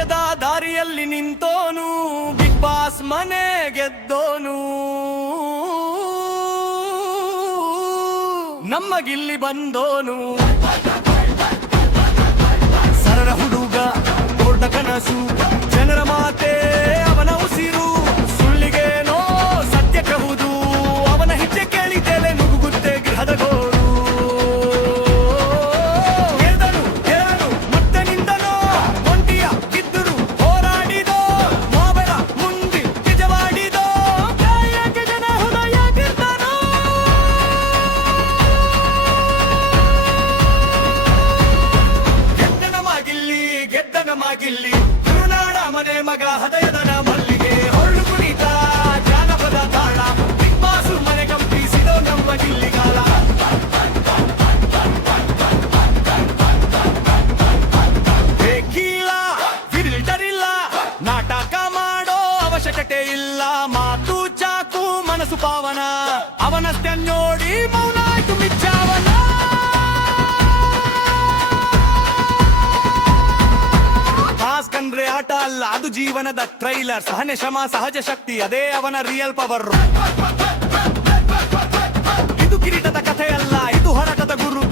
ಸತ್ಯದ ದಾರಿಯಲ್ಲಿ ನಿಂತೋನು, big boss ಮನೆ ಗೆದ್ದೋನು. ನಮ್ಮ ಗಿಲ್ಲಿ ಬಂದೋನು, ಸರಳ ಹುಡುಗ, ದೊಡ್ಡ ಕನಸು, ಜನರ ಮಾತೆ ಅವನ ಉಸಿರು. ಸುಳ್ಳಿಗೇನೋ ಸತ್ಯಕ್ಕೆಹುದು, ಅವನ ಹೆಜ್ಜೆ ಕೇಳಿದ್ದೇಲೆ ನುಗ್ಗುತ್ತೆ ಗೃಹದ ಗೋರು. ಗೆದ್ದನು ಗೆಲ್ಲನು ಮತ್ತೆ ನಿಂದನೋ, ಒಂಟಿಯ ಗಿದ್ದರು ಹೋರಾಡಿದೋ, ಮಾವರ ಮುಂದೆ ನಿಜವಾಡಿದೋ, ಯಾಕೆ ಜನ ಹೃದಯ ಗೆದ್ದನೋ. ಗೆದ್ದನ ಮಾಗಿಲ್ಲಿ ತುಳುನಾಡ ಮನೆ ಮಗ, ಹೃದಯದನ ಮಲ್ಲಿಗೆ, ಹೊರಳು ಕುಣಿತ ಜಾನಪದ ತಾಳ, ಬಿಗ್ ಬಾಸ್ ಮನೆ ಕಂಪಿಸಿದೋ ನಮ್ಮ ಗಿಲ್ಲಿಗಾಲ. ಬೇಕಿಲ್ಲ ಫಿಲ್ಟರ್ ಇಲ್ಲ, ನಾಟಕ ಮಾಡೋ ಅವಶ್ಯಕತೆ ಇಲ್ಲ, ಮಾತು ಚಾಕು ಮನಸ್ಸು ಪಾವನ, ಅವನಷ್ಟೇ ನೋಡಿ ಮೌನ ಆಯ್ತು ಮಿಚ್ಚಾವನ. ಕಂಡ್ರೆ ಆಟ ಅಲ್ಲ, ಅದು ಜೀವನದ ಟ್ರೈಲರ್, ಸಹನೆ ಶ್ರಮ ಸಹಜ ಶಕ್ತಿ, ಅದೇ ಅವನ ರಿಯಲ್ ಪವರ್. ಇದು ಕಿರೀಟದ ಕಥೆಯಲ್ಲ, ಇದು ಹೋರಾಟದ ಗುರು.